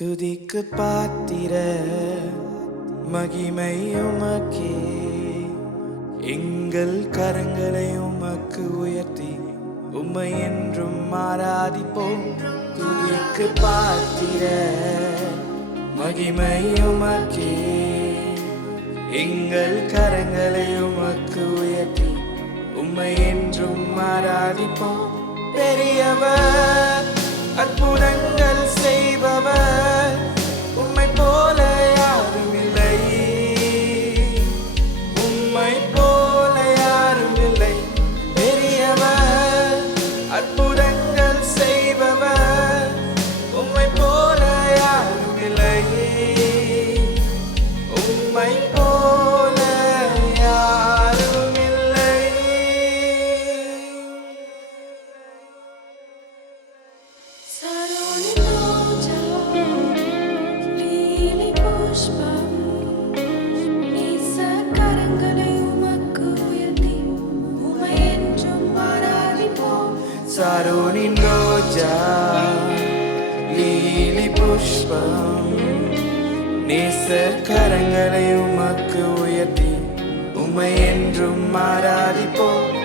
துதிக்கு பாத்திர மகிமை உமக்கே, எங்கள் கரங்களை உமக்கு உயர்த்தி உம்மை என்றும் ஆராதிப்போம். துதிக்கு பாத்திர மகிமை உமக்கே, எங்கள் கரங்களை உமக்கு உயர்த்தி உம்மை என்றும் ஆராதிப்போம். பெரியவர், அற்புதங்கள் செய்பவர், உம்மை போல யாரும் இல்லை, உம்மை போல யாரும் இல்லை. பெரியவர், அற்புதங்கள் செய்பவர், உம்மை போல யாரும் இல்லை, உம்மை போல யாரும் இல்லை. சாரோனின் ரோஜா, லீலி புஷ்பம், நேசர் கரங்களை உமக்கு உயர்த்தி உம்மை என்றும் ஆராதிப்போம்.